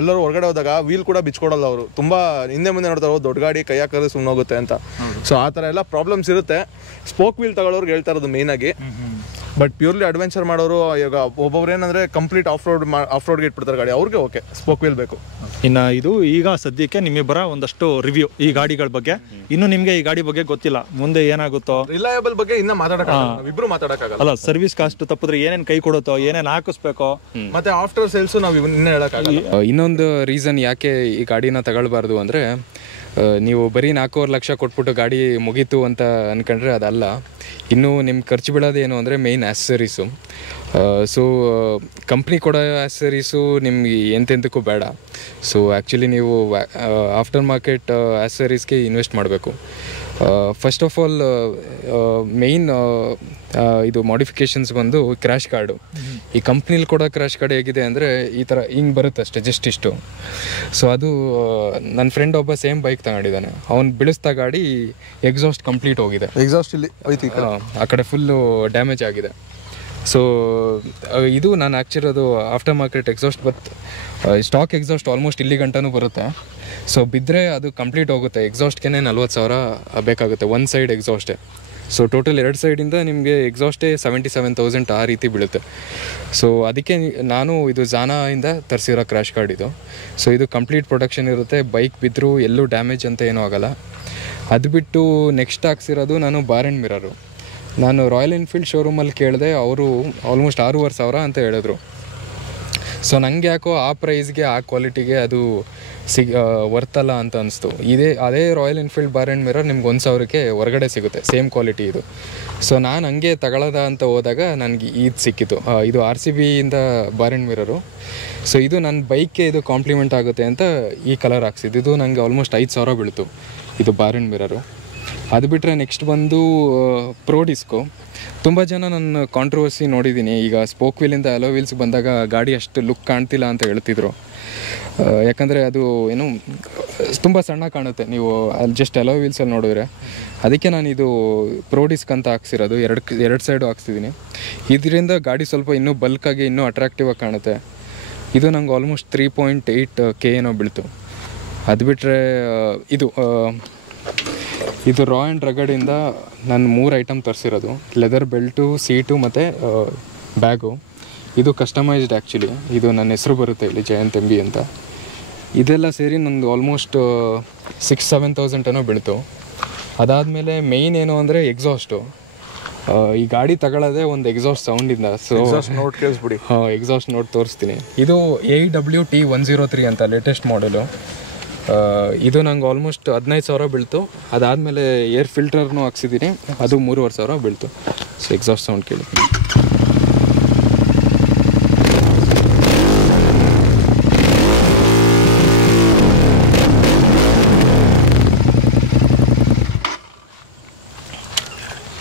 ಎಲ್ಲರೂ ಹೊರಗಡೆ ಹೋದಾಗ ವೀಲ್ ಕೂಡ ಬಿಚ್ಕೊಡಲ್ಲ ಅವರು. ತುಂಬಾ ಹಿಂದೆ ಮುಂದೆ ನೋಡ್ತಾರೆ, ದೊಡ್ಡ ಗಾಡಿ ಕೈ ಹಾಕಿದ್ರೆ ಸುಮ್ಮನೆ ಹೋಗುತ್ತೆ ಅಂತ. ಸೊ ಆ ಥರ ಎಲ್ಲ ಪ್ರಾಬ್ಲಮ್ಸ್ ಇರುತ್ತೆ. ಸ್ಪೋಕ್ ವೀಲ್ ತಗೊಳ್ಳೋರ್ಗೆ ಹೇಳ್ತಾ ಇರೋದು ಮೇನ್ ಆಗಿ. ಬಟ್ ಪ್ಯೂರ್ಲಿ ಅಡ್ವೆಂಚರ್ ಮಾಡೋರು, ಇವಾಗ ಒಬ್ಬೊಬ್ರು ಏನಂದ್ರೆ ಕಂಪ್ಲೀಟ್ ಆಫ್ ರೋಡ್ಗೆ ಇಟ್ಬಿಡ್ತಾರೆ ಗಾಡಿ, ಅವ್ರಿಗೆ ಓಕೆ ಸ್ಪೋಕ್ ವೀಲ್ ಬೇಕು. ಇನ್ನು ಇದು ಈಗ ಸದ್ಯಕ್ಕೆ ನಿಮ್ಮಿಬ್ಬರ ಒಂದಷ್ಟು ರಿವ್ಯೂ ಈ ಗಾಡಿಗಳ ಬಗ್ಗೆ. ಇನ್ನು ನಿಮ್ಗೆ ಈ ಗಾಡಿ ಬಗ್ಗೆ ಗೊತ್ತಿಲ್ಲ, ಮುಂದೆ ಏನಾಗುತ್ತೋ. ರಿಲಯಬಲ್ ಬಗ್ಗೆ ಇನ್ನ ಇಬ್ರು ಮಾತಾಡಕ್ಕಾಗಲ್ಲ. ಅಲ್ಲ, ಸರ್ವಿಸ್ ಕಾಸ್ಟ್ ತಪ್ಪಿದ್ರೆ ಏನೇನ್ ಕೈ ಕೊಡುತ್ತೋ, ಏನೇನ್ ಹಾಕಿಸ್ಬೇಕೋ, ಮತ್ತೆ ಆಫ್ಟರ್ ಸೇಲ್ಸ್ ನಾವು ಇನ್ನ ಹೇಳಕ್ಕಾಗಲ್ಲ. ಇನ್ನೊಂದು ರೀಸನ್ ಯಾಕೆ ಈ ಗಾಡಿನ ತಗೊಳ್ಬಾರ್ದು ಅಂದರೆ, ನೀವು ಬರೀ 4.5 ಲಕ್ಷ ಕೊಟ್ಬಿಟ್ಟು ಗಾಡಿ ಮುಗೀತು ಅಂತ ಅಂದ್ಕೊಂಡ್ರೆ ಅದಲ್ಲ. ಇನ್ನೂ ನಿಮ್ಮ ಖರ್ಚು ಬೀಳೋದೇನು ಅಂದರೆ ಮೇಯ್ನ್ ಆ್ಯಸರೀಸು. ಸೊ ಕಂಪ್ನಿ ಕೊಡೋ ಆ್ಯಸರೀಸು ನಿಮ್ಗೆ ಎಂತೆಂತಕ್ಕೂ ಬೇಡ. ಸೊ ಆ್ಯಕ್ಚುಲಿ ನೀವು ಆಫ್ಟರ್ ಮಾರ್ಕೆಟ್ ಆ್ಯಸರೀಸ್ಗೆ ಇನ್ವೆಸ್ಟ್ ಮಾಡಬೇಕು. ಫಸ್ಟ್ ಆಫ್ ಆಲ್ ಮೇಯ್ನ್ ಇದು ಮಾಡಿಫಿಕೇಷನ್ಸ್ ಬಂದು ಕ್ರ್ಯಾಶ್ ಕಾರ್ಡು. ಈ ಕಂಪ್ನಿಲಿ ಕೊಡೋ ಕ್ರ್ಯಾಶ್ ಕಾರ್ಡ್ ಹೇಗಿದೆ ಅಂದರೆ ಈ ಥರ ಹಿಂಗೆ ಬರುತ್ತೆ ಅಷ್ಟೇ, ಜಸ್ಟ್ ಇಷ್ಟು. ಸೊ ಅದು ನನ್ನ ಫ್ರೆಂಡ್ ಒಬ್ಬ ಸೇಮ್ ಬೈಕ್ ತಗೊಂಡಿದ್ದಾನೆ, ಅವ್ನು ಬಿಡಿಸ್ತಾ ಗಾಡಿ ಎಕ್ಸಾಸ್ಟ್ ಕಂಪ್ಲೀಟ್ ಹೋಗಿದೆ. ಎಕ್ಸಾಸ್ಟ್ ಇಲ್ಲಿ ಆ ಕಡೆ ಫುಲ್ಲು ಡ್ಯಾಮೇಜ್ ಆಗಿದೆ. ಸೊ ಇದು ನಾನು ಹಾಕ್ಸಿರೋದು after market exhaust. But stock exhaust almost ಇಲ್ಲಿ ಗಂಟನೂ ಬರುತ್ತೆ. ಸೊ ಬಿದ್ದರೆ ಅದು ಕಂಪ್ಲೀಟ್ ಹೋಗುತ್ತೆ. ಎಕ್ಸಾಸ್ಟ್ಗೆ 40,000 ಬೇಕಾಗುತ್ತೆ, ಒಂದು ಸೈಡ್ ಎಕ್ಸಾಸ್ಟೇ. ಸೊ ಟೋಟಲ್ 2 ಸೈಡಿಂದ ನಿಮಗೆ ಎಕ್ಸಾಸ್ಟೇ 77,000 ಆ ರೀತಿ ಬೀಳುತ್ತೆ. ಸೊ ಅದಕ್ಕೆ ನಾನು ಇದು ಜಾನಾಯಿಂದ ತರಿಸಿರೋ ಕ್ರ್ಯಾಶ್ ಕಾರ್ಡ್ ಇದು. ಸೊ ಇದು ಕಂಪ್ಲೀಟ್ ಪ್ರೊಟೆಕ್ಷನ್ ಇರುತ್ತೆ, ಬೈಕ್ ಬಿದ್ದರೂ ಎಲ್ಲೂ ಡ್ಯಾಮೇಜ್ ಅಂತ ಏನೂ ಆಗೋಲ್ಲ. ಅದು ಬಿಟ್ಟು ನೆಕ್ಸ್ಟ್ ಹಾಕ್ಸಿರೋದು ನಾನು ಬಾರ್ ಆ್ಯಂಡ್ ಮಿರರು. ನಾನು ರಾಯಲ್ ಎನ್ಫೀಲ್ಡ್ ಶೋರೂಮಲ್ಲಿ ಕೇಳಿದೆ, ಅವರು ಆಲ್ಮೋಸ್ಟ್ 6,500 ಅಂತ ಹೇಳಿದ್ರು. ಸೊ ನನಗೆ ಯಾಕೋ ಆ ಪ್ರೈಸ್ಗೆ ಆ ಕ್ವಾಲಿಟಿಗೆ ಅದು ವರ್ತಲ್ಲ ಅಂತ ಅನಿಸ್ತು. ಅದೇ royal Enfield bar and mirror ನಿಮ್ಗೆ 1,000ಕ್ಕೆ ಹೊರಗಡೆ ಸಿಗುತ್ತೆ, ಸೇಮ್ ಕ್ವಾಲಿಟಿ ಇದು. ಸೊ ನಾನು ಹಂಗೆ ತಗೊಳ್ಳೋದ ಅಂತ ಹೋದಾಗ ನನಗೆ ಇದು ಸಿಕ್ಕಿತು. ಇದು RCBಯಿಂದ ಬಾರ್ ಆ್ಯಂಡ್ ಮಿರರು. ಸೊ ಇದು ನನ್ನ ಬೈಕ್ಗೆ ಇದು ಕಾಂಪ್ಲಿಮೆಂಟ್ ಆಗುತ್ತೆ ಅಂತ ಈ ಕಲರ್ ಹಾಕ್ಸಿದ್ದು. ಇದು ನನಗೆ ಆಲ್ಮೋಸ್ಟ್ 5,000 ಬೀಳ್ತು ಇದು ಬಾರ್ ಆ್ಯಂಡ್ ಮಿರರು. ಅದು ಬಿಟ್ಟರೆ ನೆಕ್ಸ್ಟ್ ಬಂದು ಪ್ರೋ ಡಿಸ್ಕೋ. ತುಂಬ ಜನ ನನ್ನ ಕಾಂಟ್ರವರ್ಸಿ ನೋಡಿದ್ದೀನಿ. ಈಗ ಸ್ಪೋಕ್ ವೀಲಿಂದ ಅಲೋ ವೀಲ್ಸ್ ಬಂದಾಗ ಗಾಡಿ ಅಷ್ಟು ಲುಕ್ ಕಾಣ್ತಿಲ್ಲ ಅಂತ ಹೇಳ್ತಿದ್ರು. ಯಾಕಂದರೆ ಅದು ಏನು ತುಂಬ ಸಣ್ಣ ಕಾಣುತ್ತೆ ನೀವು ಅಲ್ಲಿ ಜಸ್ಟ್ ಅಲೋ ವೀಲ್ಸಲ್ಲಿ ನೋಡಿದ್ರೆ. ಅದಕ್ಕೆ ನಾನು ಇದು ಪ್ರೋ ಡಿಸ್ಕ್ ಅಂತ ಹಾಕ್ಸಿರೋದು, ಎರಡು ಸೈಡು ಹಾಕ್ಸಿದ್ದೀನಿ. ಇದರಿಂದ ಗಾಡಿ ಸ್ವಲ್ಪ ಇನ್ನೂ ಬಲ್ಕಾಗಿ ಇನ್ನೂ ಅಟ್ರಾಕ್ಟಿವ್ ಆಗಿ ಕಾಣುತ್ತೆ. ಇದು ನಂಗೆ ಆಲ್ಮೋಸ್ಟ್ 3.8K ಏನೋ ಬೀಳ್ತು. ಅದು ಬಿಟ್ಟರೆ ಇದು ರಾ ಆ್ಯಂಡ್ ರಗಡಿಂದ ನಾನು 3 ಐಟಮ್ ತರಿಸಿರೋದು. ಲೆದರ್ ಬೆಲ್ಟು, ಸೀಟು ಮತ್ತು ಬ್ಯಾಗು. ಇದು ಕಸ್ಟಮೈಸ್ಡ್ ಆ್ಯಕ್ಚುಲಿ. ಇದು ನನ್ನ ಹೆಸರು ಬರುತ್ತೆ ಇಲ್ಲಿ, ಜಯಂತ್ MB ಅಂತ. ಇದೆಲ್ಲ ಸೇರಿ ನಂದು ಆಲ್ಮೋಸ್ಟ್ 6,000-7,000 ಏನೋ ಬೀಳ್ತು. ಅದಾದಮೇಲೆ ಮೇಯ್ನ್ ಏನು ಅಂದರೆ ಎಕ್ಸಾಸ್ಟು. ಈ ಗಾಡಿ ತಗೊಳ್ಳೋದೇ ಒಂದು ಎಕ್ಸಾಸ್ಟ್ ಸೌಂಡಿಂದ. ಸೊ ನೋಟ್ ಕೇಳಿಸ್ಬಿಡಿ. ಎಕ್ಸಾಸ್ಟ್ ನೋಟ್ ತೋರಿಸ್ತೀನಿ. ಇದು AWT103 ಅಂತ ಲೇಟೆಸ್ಟ್ ಮಾಡೆಲು. ಇದು ನಂಗೆ ಆಲ್ಮೋಸ್ಟ್ 15,000 ಬೀಳ್ತು. ಅದಾದಮೇಲೆ ಏರ್ ಫಿಲ್ಟರ್ನೂ ಹಾಕ್ಸಿದ್ದೀನಿ, ಅದು 3,500 ಬೀಳ್ತು. ಸೊ ಎಕ್ಸಾಸ್ಟ್ ಸೌಂಡ್ ಕೇಳಿ.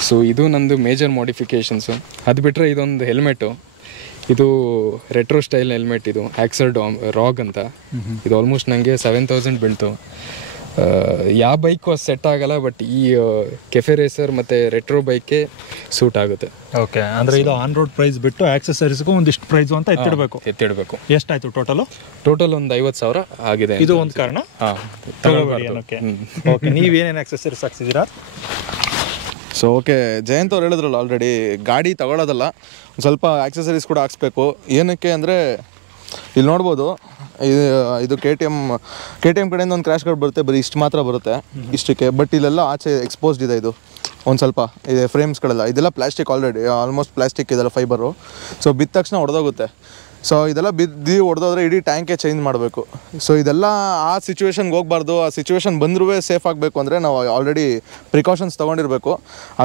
ಸೊ ಇದು ನಂದು ಮೇಜರ್ ಮಾಡಿಫಿಕೇಷನ್ಸು. ಅದು ಬಿಟ್ಟರೆ ಇದೊಂದು ಹೆಲ್ಮೆಟು, ಇದು ರೆಟ್ರೋ ಸ್ಟೈಲ್ ಹೆಲ್ಮೆಟ್, ಇದು ಆಕ್ಸರ್ ರಾಗ್ ಅಂತ. ಇದು ಆಲ್ಮೋಸ್ಟ್ ನನಗೆ 7000 ಬೀಳ್ತು. ಯಾವ ಬೈಕು ಸೆಟ್ ಆಗಲ್ಲ, ಬಟ್ ಈ ಕೆಫೆ ರೇಸರ್ ಮತ್ತು ರೆಟ್ರೋ ಬೈಕ್ಗೆ ಸೂಟ್ ಆಗುತ್ತೆ. ಓಕೆ, ಅಂದರೆ ಇದು ಆನ್ ರೋಡ್ ಪ್ರೈಸ್ ಬಿಟ್ಟು ಆಕ್ಸೆಸರೀಸ್ಗೂ ಒಂದಿಷ್ಟು ಪ್ರೈಸು ಅಂತ ಎತ್ತಿಡಬೇಕು. ಎಷ್ಟಾಯಿತು ಟೋಟಲ್ ಒಂದು 50,000 ಆಗಿದೆ. ಇದು ಒಂದು ಕಾರಣ. ಓಕೆ, ನೀವೇನೇನು ಆಕ್ಸೆಸರೀಸ್ ಹಾಕ್ಸಿದ್ದೀರಾ? ಸೊ ಓಕೆ, ಜಯಂತ್ ಅವ್ರು ಹೇಳಿದ್ರಲ್ಲ ಆಲ್ರೆಡಿ, ಗಾಡಿ ತಗೊಳ್ಳೋದಲ್ಲ, ಒಂದು ಸ್ವಲ್ಪ ಆಕ್ಸೆಸರೀಸ್ ಕೂಡ ಹಾಕ್ಸ್ಬೇಕು. ಏನಕ್ಕೆ ಅಂದರೆ ಇಲ್ಲಿ ನೋಡ್ಬೋದು, ಇದು ಕೆ ಟಿ ಎಮ್ ಕಡೆಯಿಂದ ಒಂದು ಕ್ರ್ಯಾಶ್ ಗಾರ್ಡ್ ಬರುತ್ತೆ, ಬರೀ ಇಷ್ಟು ಮಾತ್ರ ಬರುತ್ತೆ ಇಷ್ಟಕ್ಕೆ. ಬಟ್ ಇಲ್ಲೆಲ್ಲ ಆಚೆ ಎಕ್ಸ್ಪೋಸ್ಡ್ ಇದೆ, ಇದು ಒಂದು ಸ್ವಲ್ಪ ಇದೆ ಫ್ರೇಮ್ಸ್ಗಳೆಲ್ಲ. ಇದೆಲ್ಲ ಪ್ಲಾಸ್ಟಿಕ್, ಆಲ್ರೆಡಿ ಆಲ್ಮೋಸ್ಟ್ ಪ್ಲಾಸ್ಟಿಕ್ ಇದೆಲ್ಲ ಫೈಬರು. ಸೊ ಬಿದ್ದ ತಕ್ಷಣ ಹೊಡೆದೋಗುತ್ತೆ. ಸೊ ಇದೆಲ್ಲ ಬಿದ್ದು ಹೊಡೆದೋದ್ರೆ ಇಡೀ ಟ್ಯಾಂಕೇ ಚೇಂಜ್ ಮಾಡಬೇಕು. ಸೊ ಇದೆಲ್ಲ ಆ ಸಿಚುವೇಶನ್ಗೆ ಹೋಗಬಾರ್ದು. ಆ ಸಿಚುವೇಶನ್ ಬಂದರೂ ಸೇಫ್ ಆಗಬೇಕು ಅಂದರೆ ನಾವು ಆಲ್ರೆಡಿ ಪ್ರಿಕಾಷನ್ಸ್ ತೊಗೊಂಡಿರಬೇಕು.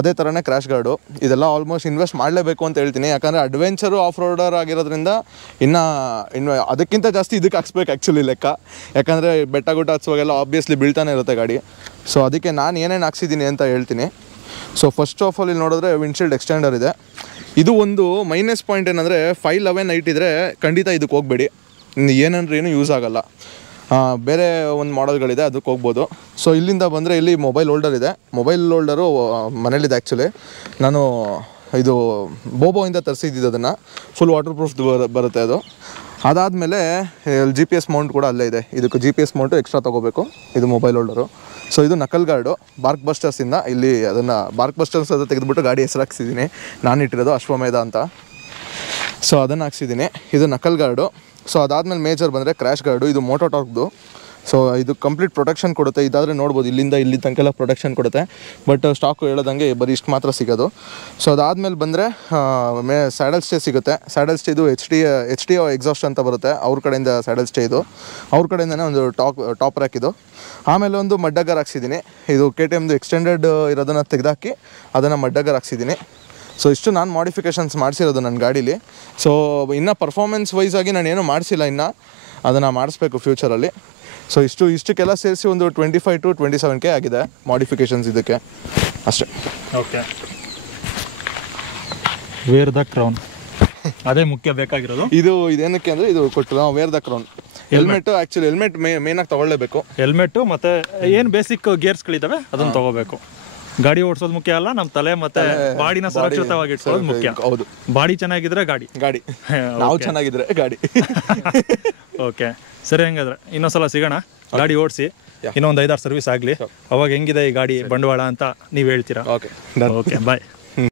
ಅದೇ ಥರನೇ ಕ್ರ್ಯಾಶ್ ಗಾರ್ಡು. ಇದೆಲ್ಲ ಆಲ್ಮೋಸ್ಟ್ ಇನ್ವೆಸ್ಟ್ ಮಾಡಲೇಬೇಕು ಅಂತ ಹೇಳ್ತೀನಿ. ಯಾಕಂದರೆ ಅಡ್ವೆಂಚರು ಆಫ್ ರೋಡರ್ ಆಗಿರೋದ್ರಿಂದ ಇನ್ನು ಅದಕ್ಕಿಂತ ಜಾಸ್ತಿ ಇದಕ್ಕೆ ಹಾಕ್ಸ್ಬೇಕು ಆ್ಯಕ್ಚುಲಿ ಲೆಕ್ಕ. ಯಾಕಂದರೆ ಬೆಟ್ಟ ಗುಡ್ಡ ಹಚ್ಚುವಾಗೆಲ್ಲ ಆಬ್ವಿಯಸ್ಲಿ ಬೀಳ್ತಾನೆ ಇರುತ್ತೆ ಗಾಡಿ. ಸೊ ಅದಕ್ಕೆ ನಾನು ಏನೇನು ಹಾಕ್ಸಿದ್ದೀನಿ ಅಂತ ಹೇಳ್ತೀನಿ. ಸೊ ಫಸ್ಟ್ ಆಫ್ ಆಲ್ ಇಲ್ಲಿ ನೋಡಿದ್ರೆ ವಿಂಡ್ಶೀಲ್ಡ್ ಎಕ್ಸ್ಟೆಂಡರ್ ಇದೆ. ಇದು ಒಂದು ಮೈನಸ್ ಪಾಯಿಂಟ್ ಏನಂದರೆ 511 ಇದ್ದರೆ ಖಂಡಿತ ಇದಕ್ಕೆ ಹೋಗಬೇಡಿ, ಏನಂದ್ರೆ ಏನು ಯೂಸ್ ಆಗೋಲ್ಲ. ಬೇರೆ ಒಂದು ಮಾಡೆಲ್ಗಳಿದೆ, ಅದಕ್ಕೆ ಹೋಗ್ಬೋದು. ಸೊ ಇಲ್ಲಿಂದ ಬಂದರೆ ಇಲ್ಲಿ ಮೊಬೈಲ್ ಹೋಲ್ಡರ್ ಇದೆ. ಮೊಬೈಲ್ ಹೋಲ್ಡರು ಮನೇಲಿದೆ ಆ್ಯಕ್ಚುಲಿ. ನಾನು ಇದು ಬೋಬೋಯಿಂದ ತರಿಸಿದ್ದು, ಅದನ್ನು ಫುಲ್ ವಾಟರ್ ಪ್ರೂಫ್ ಬರುತ್ತೆ ಅದು. ಅದಾದಮೇಲೆ GPS ಮೌಂಟ್ ಕೂಡ ಅಲ್ಲೇ ಇದೆ. ಇದಕ್ಕೆ GPS ಮೌಂಟು ಎಕ್ಸ್ಟ್ರಾ ತೊಗೋಬೇಕು. ಇದು ಮೊಬೈಲ್ ಹೋಲ್ಡರು. ಸೊ ಇದು ನಕಲ್ ಗಾರ್ಡು ಬಾರ್ಕ್ ಬಸ್ಟರ್ಸಿಂದ. ಇಲ್ಲಿ ಅದನ್ನು ಬಾರ್ಕ್ ಬಸ್ಟರ್ಸ್ ಅದು ತೆಗೆದುಬಿಟ್ಟು ಗಾಡಿ ಹೆಸರು ಹಾಕ್ಸಿದ್ದೀನಿ. ನಾನು ಇಟ್ಟಿರೋದು ಅಶ್ವಮೇಧ ಅಂತ. ಸೊ ಅದನ್ನು ಹಾಕ್ಸಿದ್ದೀನಿ. ಇದು ನಕಲ್ ಗಾರ್ಡು. ಸೊ ಅದಾದಮೇಲೆ ಮೇಜರ್ ಬಂದರೆ ಕ್ರ್ಯಾಶ್ ಗಾರ್ಡು. ಇದು ಮೋಟೋ ಟಾರ್ಕ್ದು. ಸೊ ಇದು ಕಂಪ್ಲೀಟ್ ಪ್ರೊಟೆಕ್ಷನ್ ಕೊಡುತ್ತೆ. ಇದಾದರೆ ನೋಡ್ಬೋದು, ಇಲ್ಲಿಂದ ಇಲ್ಲಿ ತನಕೆಲ್ಲ ಪ್ರೊಟೆಕ್ಷನ್ ಕೊಡುತ್ತೆ. ಬಟ್ ಸ್ಟಾಕು ಹೇಳೋದಂಗೆ ಬರೀ ಇಷ್ಟು ಮಾತ್ರ ಸಿಗೋದು. ಸೊ ಅದಾದಮೇಲೆ ಬಂದರೆ ಸ್ಯಾಡಲ್ ಸ್ಟೇ ಸಿಗುತ್ತೆ. ಸ್ಯಾಡಲ್ ಸ್ಟೇ ಇದು ಎಚ್ ಡಿ ಎಕ್ಸಾಸ್ಟ್ ಅಂತ ಬರುತ್ತೆ, ಅವ್ರ ಕಡೆಯಿಂದ ಸ್ಯಾಡಲ್ ಸ್ಟೇ ಇದು. ಅವ್ರ ಕಡೆಯಿಂದನೇ ಒಂದು ಟಾಪ್ ರ್ಯಾಕ್ ಇದು. ಆಮೇಲೆ ಒಂದು ಮಡ್ಡಗರ್ ಹಾಕ್ಸಿದ್ದೀನಿ. ಇದು KTMದು ಎಕ್ಸ್ಟೆಂಡೆಡ್ ಇರೋದನ್ನು ತೆಗೆದಾಕಿ ಅದನ್ನು ಮಡ್ಡಗರ್ ಹಾಕ್ಸಿದ್ದೀನಿ. ಸೊ ಇಷ್ಟು ನಾನು ಮಾಡಿಫಿಕೇಷನ್ಸ್ ಮಾಡಿಸಿರೋದು ನನ್ನ ಗಾಡೀಲಿ. ಸೊ ಇನ್ನು ಪರ್ಫಾರ್ಮೆನ್ಸ್ ವೈಸ್ ಆಗಿ ನಾನು ಏನೂ ಮಾಡಿಸಿಲ್ಲ, ಇನ್ನು ಅದನ್ನು ಮಾಡಿಸ್ಬೇಕು ಫ್ಯೂಚರಲ್ಲಿ. ಸೊ ಇಷ್ಟಕ್ಕೆಲ್ಲ ಸೇರಿಸಿ ಒಂದು 25 to 27K ಆಗಿದೆ ಮಾಡಿಫಿಕೇಷನ್ಸ್ ಇದಕ್ಕೆ ಅಷ್ಟೇ. ಓಕೆ, ವೇರ್ ದ ಕ್ರೌನ್ ಅದೇ ಮುಖ್ಯ ಬೇಕಾಗಿರೋದು. ಇದೇನಕ್ಕೆ ಅಂದರೆ ಇದು ಕೊಟ್ಟು ನಾವು wear the crown helmet. Actually helmet ಮೇನಾಗಿ ತೊಗೊಳ್ಳೇಬೇಕು. ಹೆಲ್ಮೆಟ್ಟು ಮತ್ತು ಏನು ಬೇಸಿಕ್ ಗೇರ್ಸ್ಗಳಿದ್ದಾವೆ ಅದನ್ನು ತೊಗೋಬೇಕು. ಗಾಡಿ ಓಡಿಸೋದು ಮುಖ್ಯ ಅಲ್ಲ, ನಮ್ಮ ತಲೆ ಮತ್ತೆ ಬಾಡಿನ ಸುರಕ್ಷಿತವಾಗಿ ಇಟ್ಕೊಳ್ಳೋದು ಮುಖ್ಯ. ಹೌದು, ಬಾಡಿ ಚೆನ್ನಾಗಿದ್ರೆ ಗಾಡಿ ನಾವು ಚೆನ್ನಾಗಿದ್ರೆ ಗಾಡಿ. ಓಕೆ, ಸರಿ, ಹಂಗಾದ್ರೆ ಇನ್ನೊಂದ್ಸಲ ಸಿಗೋಣ. ಗಾಡಿ ಓಡಿಸಿ ಇನ್ನೊಂದು 5-6 ಸರ್ವಿಸ್ ಆಗಲಿ, ಅವಾಗ ಹೆಂಗಿದೆ ಈ ಗಾಡಿ ಬಂಡವಾಳ ಅಂತ ನೀವು ಹೇಳ್ತೀರಾ. ಓಕೆ, ಓಕೆ, ಬಾಯ್.